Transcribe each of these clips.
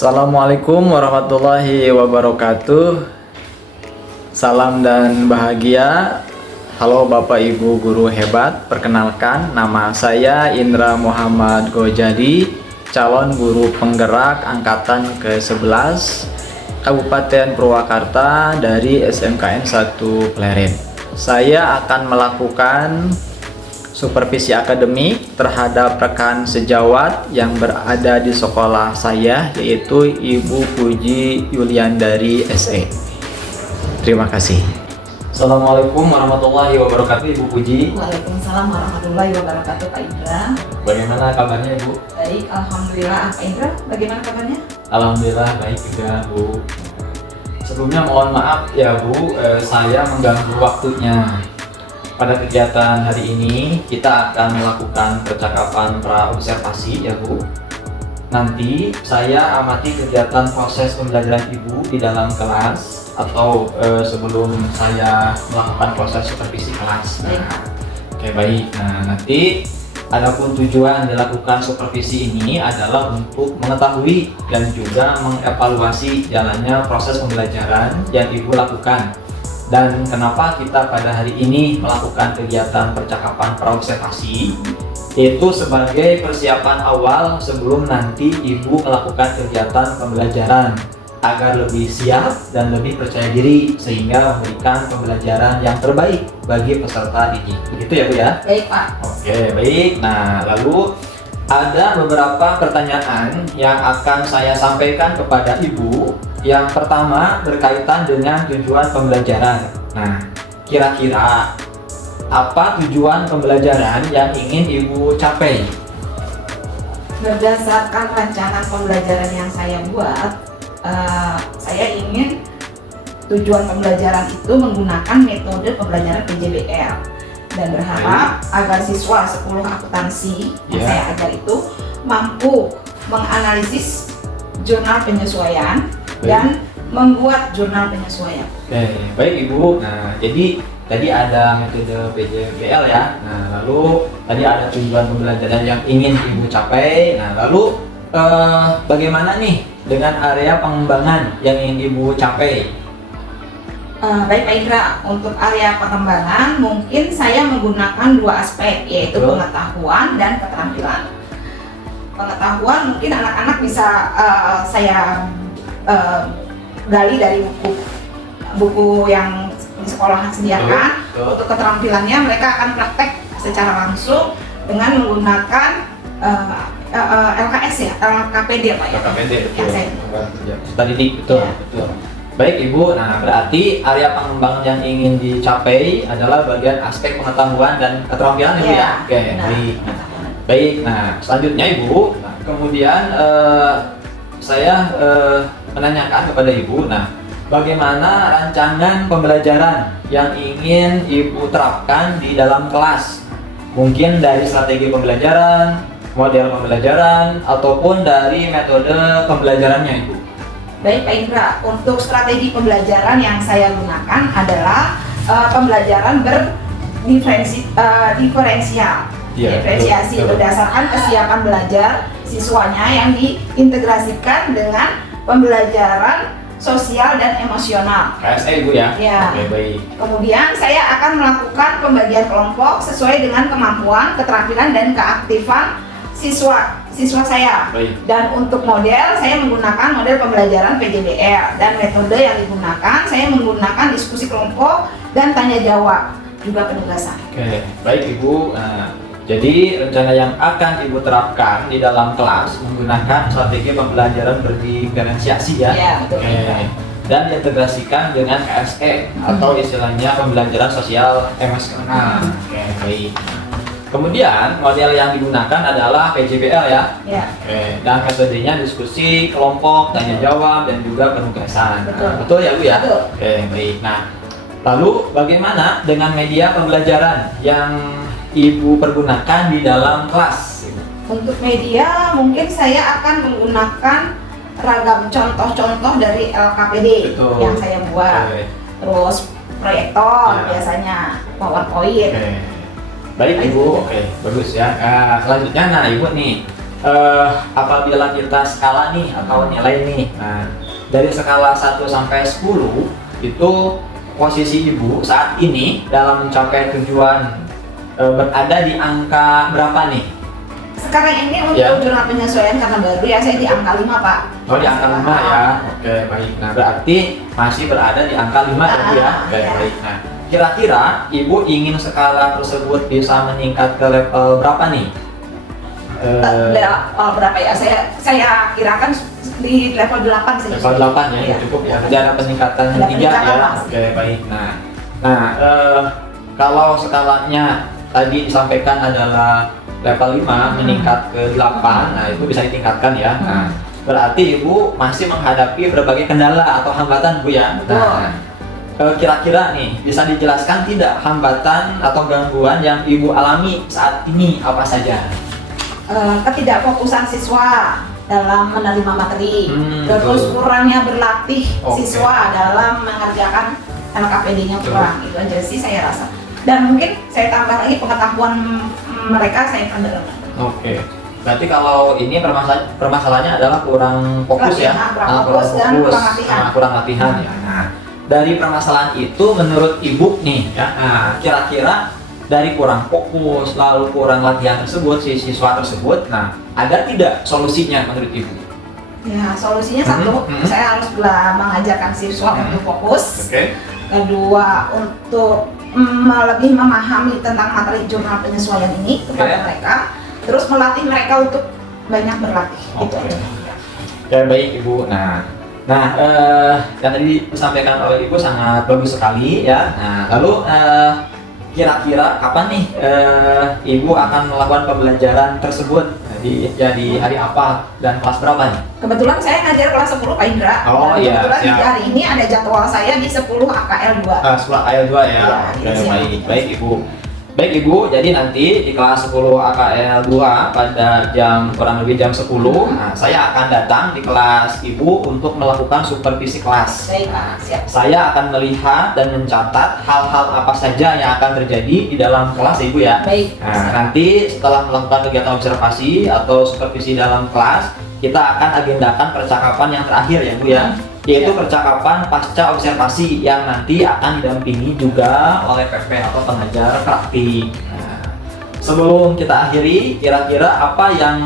Assalamualaikum warahmatullahi wabarakatuh. Salam dan bahagia. Halo Bapak Ibu guru hebat. Perkenalkan, nama saya Indra Muhammad Gojadi, calon guru penggerak angkatan ke-11 Kabupaten Purwakarta dari SMKN 1 Pleret. Saya akan melakukan supervisi akademik terhadap rekan sejawat yang berada di sekolah saya, yaitu Ibu Puji Yuliandari SE. Terima kasih. Assalamualaikum warahmatullahi wabarakatuh, Ibu Puji. Waalaikumsalam warahmatullahi wabarakatuh, Pak Indra. Bagaimana kabarnya, Ibu? Baik, alhamdulillah. Pak Indra, bagaimana kabarnya? Alhamdulillah baik juga, Bu. Sebelumnya mohon maaf ya, Bu, saya mengganggu waktunya. Pada kegiatan hari ini kita akan melakukan percakapan pra-observasi ya, Bu. Nanti saya amati kegiatan proses pembelajaran Ibu di dalam kelas atau sebelum saya melakukan proses supervisi kelas. Oke, baik. Nah, nanti adapun tujuan dilakukan supervisi ini adalah untuk mengetahui dan juga mengevaluasi jalannya proses pembelajaran yang Ibu lakukan. Dan kenapa kita pada hari ini melakukan kegiatan percakapan praobservasi, yaitu sebagai persiapan awal sebelum nanti Ibu melakukan kegiatan pembelajaran agar lebih siap dan lebih percaya diri sehingga memberikan pembelajaran yang terbaik bagi peserta didik. Begitu ya, Bu ya? Baik, Pak. Oke, baik. Nah, lalu ada beberapa pertanyaan yang akan saya sampaikan kepada Ibu. Yang pertama berkaitan dengan tujuan pembelajaran. Nah, kira-kira apa tujuan pembelajaran yang ingin Ibu capai? Berdasarkan rancangan pembelajaran yang saya buat, saya ingin tujuan pembelajaran itu menggunakan metode pembelajaran PJBL dan berharap agar siswa 10 akuntansi yang saya ajar itu mampu menganalisis jurnal penyesuaian dan membuat jurnal penyesuaian. Oke, baik Ibu. Nah, jadi tadi ada metode PJBL ya. Nah, lalu tadi ada tujuan pembelajaran yang ingin Ibu capai. Nah, lalu bagaimana nih dengan area pengembangan yang ingin Ibu capai? Baik Pak Indra, untuk area pengembangan mungkin saya menggunakan dua aspek, yaitu pengetahuan dan keterampilan. Pengetahuan mungkin anak-anak bisa saya gali dari buku yang di sekolah sediakan. Untuk keterampilannya mereka akan praktek secara langsung dengan menggunakan LKS ya, LKPD Pak ya. LKPD, betul. Tadi betul, ya. Betul. Baik Ibu, nah berarti area pengembangan yang ingin dicapai adalah bagian aspek pengetahuan dan keterampilan Ibu ya? Oke, baik. Baik, nah selanjutnya Ibu, nah, kemudian saya menanyakan kepada Ibu, nah bagaimana rancangan pembelajaran yang ingin Ibu terapkan di dalam kelas? Mungkin dari strategi pembelajaran, model pembelajaran, ataupun dari metode pembelajarannya Ibu. Baik Pak Indra, untuk strategi pembelajaran yang saya gunakan adalah pembelajaran diferensiasi berdasarkan kesiapan belajar siswanya yang diintegrasikan dengan pembelajaran sosial dan emosional. KSE Ibu ya? Ya. Oke, baik. Kemudian saya akan melakukan pembagian kelompok sesuai dengan kemampuan, keterampilan, dan keaktifan siswa saya. Baik. Dan untuk model saya menggunakan model pembelajaran PJBL, dan metode yang digunakan saya menggunakan diskusi kelompok dan tanya jawab, juga penugasan. Oke, baik Ibu. Nah, jadi rencana yang akan Ibu terapkan di dalam kelas menggunakan strategi pembelajaran berdiferensiasi ya. Ya, betul. Oke. Dan diintegrasikan dengan KSE atau istilahnya pembelajaran sosial emosional. Oke, baik. Kemudian model yang digunakan adalah PJBL ya. Ya. Oke. Dan metodenya diskusi kelompok, tanya jawab, dan juga penugasan. Betul. Nah, betul ya Bu ya? Betul. Oke, baik. Nah, lalu bagaimana dengan media pembelajaran yang Ibu pergunakan di dalam kelas? Untuk media mungkin saya akan menggunakan ragam contoh-contoh dari LKPD. Betul. Yang saya buat. Oke. Terus proyektor Ya. biasanya, PowerPoint. Oke. Baik Ibu, oke, bagus ya. Selanjutnya, nah Ibu nih, apabila kita skala nih atau nilai nih, nah, dari skala 1 sampai 10 itu posisi ibu saat ini dalam mencapai tujuan berada di angka berapa nih? Sekarang ini untuk Ya. jurnal penyesuaian karena baru ya, saya di angka 5 Pak. Oh, di angka 5 ya. Oke, baik. Nah, berarti masih berada di angka 5 ya Bu ya. Oke, Ya. baik. Nah, kira-kira Ibu ingin skala tersebut bisa meningkat ke level berapa nih? Berapa ya? Saya kirakan di level 8 saja. Level 8 ya, Iya. cukup ya. Jadi ada peningkatan Ada 3 ya. peningkatan, Mas. Oke, baik. Nah, kalau skalanya tadi disampaikan adalah level 5 meningkat ke 8, nah itu bisa ditingkatkan ya. Nah, berarti Ibu masih menghadapi berbagai kendala atau hambatan Bu ya. Nah, kira-kira nih bisa dijelaskan tidak hambatan atau gangguan yang Ibu alami saat ini apa saja? Ketidakfokusan siswa dalam menerima materi, terus betul. kurangnya berlatih Oke. siswa dalam mengerjakan LKPD-nya kurang. Itu aja sih saya rasa. Dan mungkin saya tambah lagi pengetahuan mereka saya perdalam. Oke. Berarti kalau ini permasalahannya adalah kurang fokus ya, Kurang fokus dan kurang latihan. sama kurang latihan ya. Nah, dari permasalahan itu menurut Ibu nih ya, nah, kira-kira dari kurang fokus lalu kurang latihan tersebut si siswa tersebut, nah ada tidak solusinya menurut Ibu? Ya, solusinya satu, saya harus mengajarkan siswa untuk fokus. Oke. Kedua, untuk lebih memahami tentang materi jurnal penyesuaian ini kepada mereka. Terus melatih mereka untuk banyak berlatih. Gitu Oke. aja. Ya baik Ibu. Nah, yang tadi disampaikan oleh Ibu sangat bagus sekali ya. Nah, lalu kira-kira kapan nih Ibu akan melakukan pembelajaran tersebut di hari apa dan kelas berapa nih? Kebetulan saya ngajar kelas 10 Pak Indra. Oh, Dan iya, kebetulan di siap. hari ini ada jadwal saya di 10 AKL 2. Sekolah AL 2 ya. Iya, Oke, siap. baik Ibu. Baik Ibu, jadi nanti di kelas 10 AKL 2 pada kurang lebih jam 10, nah, saya akan datang di kelas Ibu untuk melakukan supervisi kelas. Baik Pak, siap. Saya akan melihat dan mencatat hal-hal apa saja yang akan terjadi di dalam kelas Ibu ya. Baik. Nah, nanti setelah melakukan kegiatan observasi atau supervisi dalam kelas, kita akan agendakan percakapan yang terakhir ya Bu ya, yaitu percakapan pasca observasi yang nanti akan didampingi juga oleh PP atau pengajar praktik. Nah, sebelum kita akhiri, kira-kira apa yang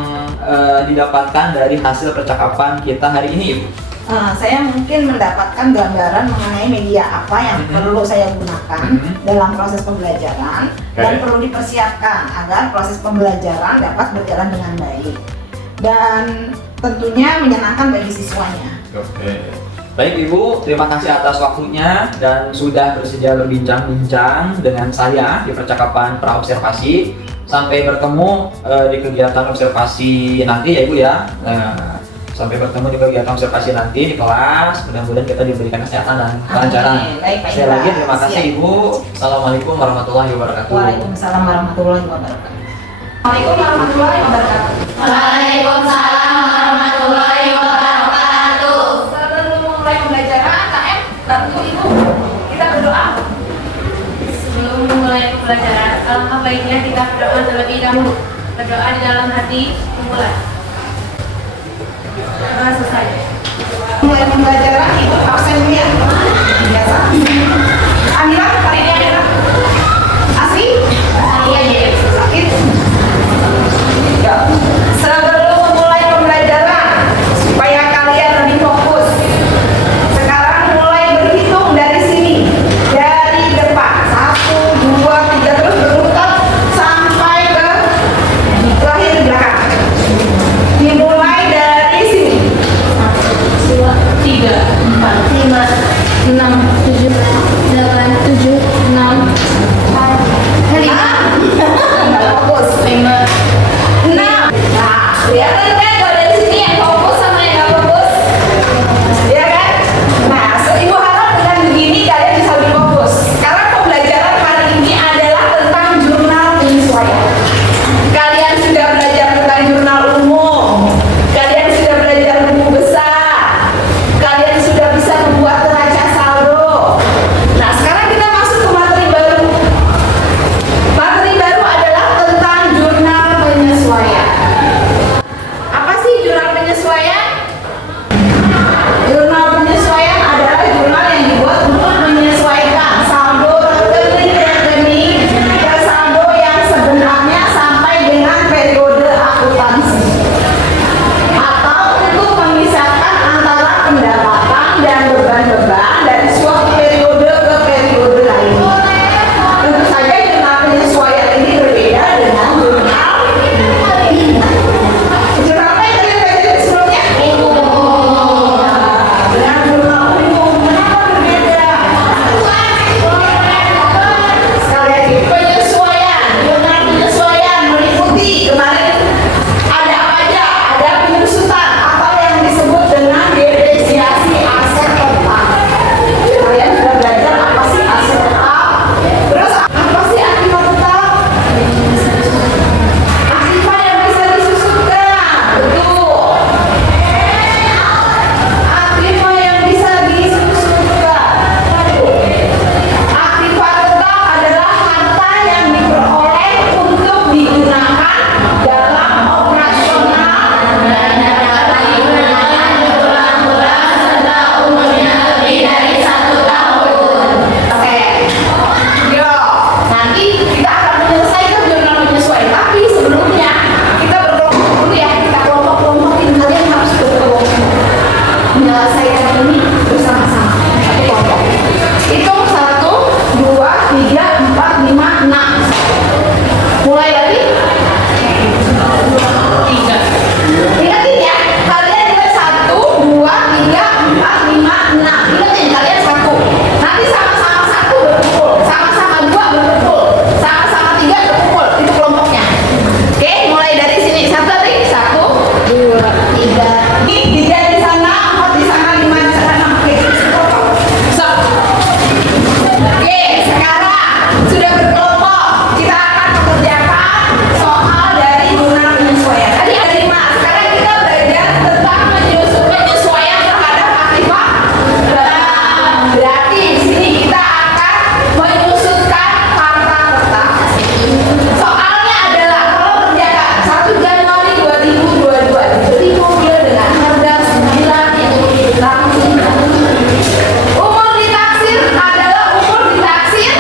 didapatkan dari hasil percakapan kita hari ini Ibu? Saya mungkin mendapatkan gambaran mengenai media apa yang perlu saya gunakan dalam proses pembelajaran dan perlu dipersiapkan agar proses pembelajaran dapat berjalan dengan baik dan tentunya menyenangkan bagi siswanya. Oke. Baik Ibu, terima kasih atas waktunya dan sudah bersedia berbincang-bincang dengan saya di percakapan praobservasi. Sampai bertemu di kegiatan observasi nanti ya Ibu ya. Sampai bertemu di kegiatan observasi nanti di kelas. Mudah-mudahan kita diberikan kesehatan dan kelancaran. Baik, Pak Sekali Indra. lagi terima kasih Siap. Ibu. Assalamualaikum warahmatullahi wabarakatuh. Waalaikumsalam warahmatullahi wabarakatuh. Waalaikumsalam warahmatullahi wabarakatuh. Waalaikumsalam warahmatullahi wabarakatuh. Sebelum mulai pembelajaran, KM, bantu Ibu. Kita berdoa. Sebelum memulai pembelajaran, alangkah baiknya kita berdoa terlebih dahulu. Berdoa di dalam hati, memulai. Selesai. Mulai pembelajaran, Ibu absen dulu ya. Biasa. Amira, hari ini Amira. Asri? Iya. Sakit? Ya. Sebelum memulai pembelajaran, supaya kalian lebih fokus. Sekarang mulai berhitung dari sini. Dari depan. 1, 2, 3, terus berputar sampai ke terakhir di belakang. Dimulai dari sini. 2, 3, 4, 5, 6, 7, 8, 6. Mulai lagi. 3. Ingatin ya, kalian juga 1, 2, 3, 4, 5, 6. Ingatin kalian 1. Nanti sama-sama 1 berkumpul, sama-sama 2 berkumpul, sama-sama 3 berkumpul. Itu kelompoknya. Oke, mulai dari sini. 1 lagi. 1, 2, 3. Ini 3 di sana, 4 di sana, 5 di sana, 6. Oke, stop. Oke, sekarang sudah berkelompok. Kita akan mengerjakan soal dari guna penyesuaian. Tadi ada 5. Sekarang kita belajar tentang penyesuaian terhadap aktifan. Berarti di sini kita akan menyusutkan kata-kata. Soalnya adalah kalau kerjakan 1 Januari 2022 dibeli mobil dengan harga 9 yang umur ditaksir adalah umur ditaksir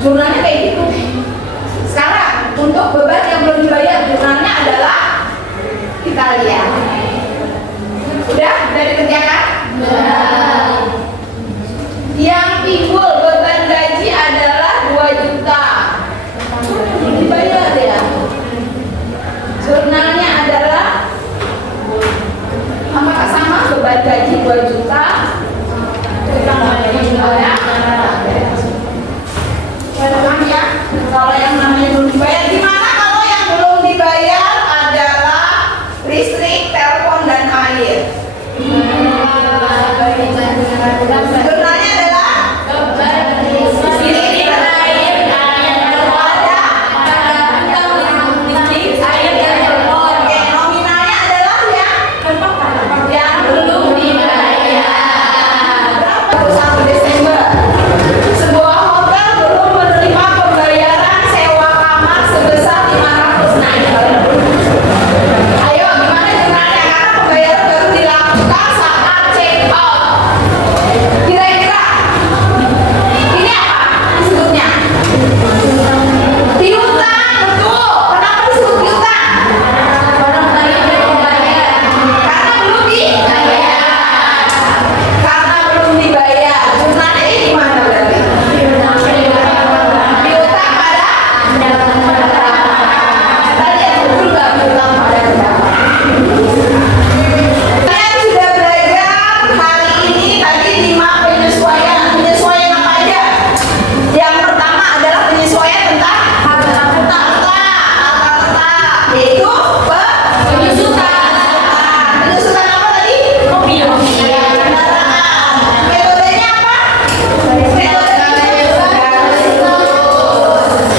jurnalnya kayak gitu. Sekarang untuk beban yang belum dibayar, jurnalnya adalah kita lihat. Udah dikerjakan? Yang timbul beban gaji adalah 2 juta. Belum dibayar ya. Jurnalnya adalah apakah sama beban gaji 2 juta? Ya, kalau yang namanya belum dibayar, gimana kalau yang belum dibayar adalah listrik, telepon, dan air? Jurnalnya adalah listrik, air, oke, nominalnya adalah yang belum dibayar. Berapa? 1 Desember. Sebuah hotel belum menerima pembayaran sewa kamar sebesar 500 naik. Ayo, gimana jurnalnya? Karena pembayaran baru dilakukan saat check out. Kira-kira ini apa disebutnya? Piutang, betul. Kenapa disebut piutang? Karena belum dibayar. Karena belum dibayar. Jurnalnya ini gimana berarti? Piutang pada tadi yang betul nggak piutang pada pendapat? Kalian sudah belajar hari ini tadi 5 penyesuaian. Penyesuaian apa aja? Yang pertama adalah penyesuaian tentang harga tetap, yaitu penyusutan. Penyusutan apa tadi? Kendaraan. Metodenya apa? Metode penyusutan.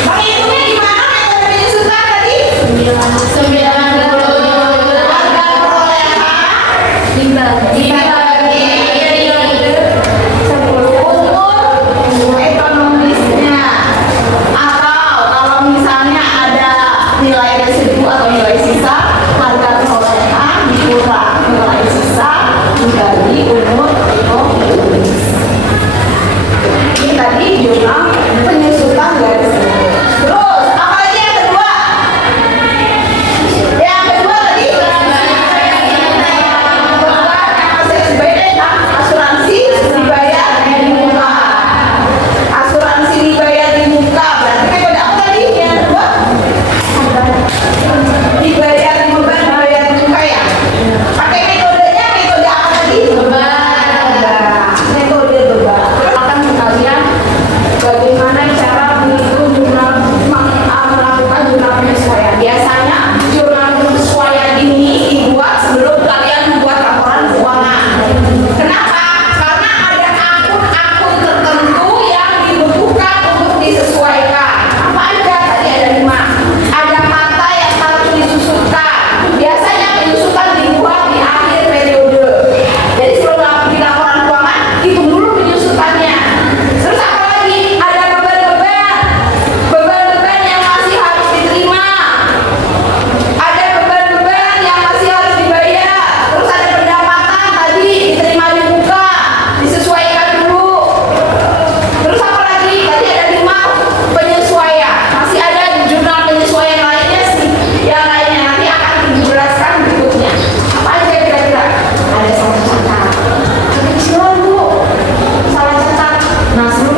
Menghitungnya gimana metode penyusutan tadi? 90. Harga perolehan dibagi umur ekonomisnya, atau kalau misalnya ada nilai residu atau nilai sisa, harga perolehan dikurang nilai sisa dibagi umur ekonomis. Ini tadi jurnal penyusutan garis besar. Terus apa lagi yang kedua? Yang kedua tadi beban yang masih dibayar, asuransi dibayar di muka. Asuransi dibayar di muka berarti metode apa tadi? Yang kedua dibayar di beban, dibayar di muka ya. Pakai metodenya metode apa tadi? Metode beban. Akan kalian bagaimana cara menghitung jurnal, melakukan jurnal penyesuaian. Biasanya jurnal penyesuaian ini dibuat sebelum kalian membuat laporan keuangan. Kenapa? Karena ada akun-akun tertentu yang dibutuhkan untuk disesuaikan. Apa aja? Tadi ada 5. Ada mata yang harus disusutkan. Biasanya penyusutan dibuat di akhir periode. Jadi sebelum di laporan keuangan, hitung dulu penyusutannya. Terus apa lagi? Ada beban-beban yang masih harus diterima. Ada beban-beban yang masih harus dibayar. Terus ada pendapatan tadi diterima di muka, disesuaikan dulu. Terus apa lagi? Tadi ada 5 penyesuaian. Masih ada jurnal penyesuaian lainnya sih. Yang lainnya nanti akan dijelaskan berikutnya. Apa aja kira-kira? Ada salah catat. Kecil Bu, salah catat. Nah, semua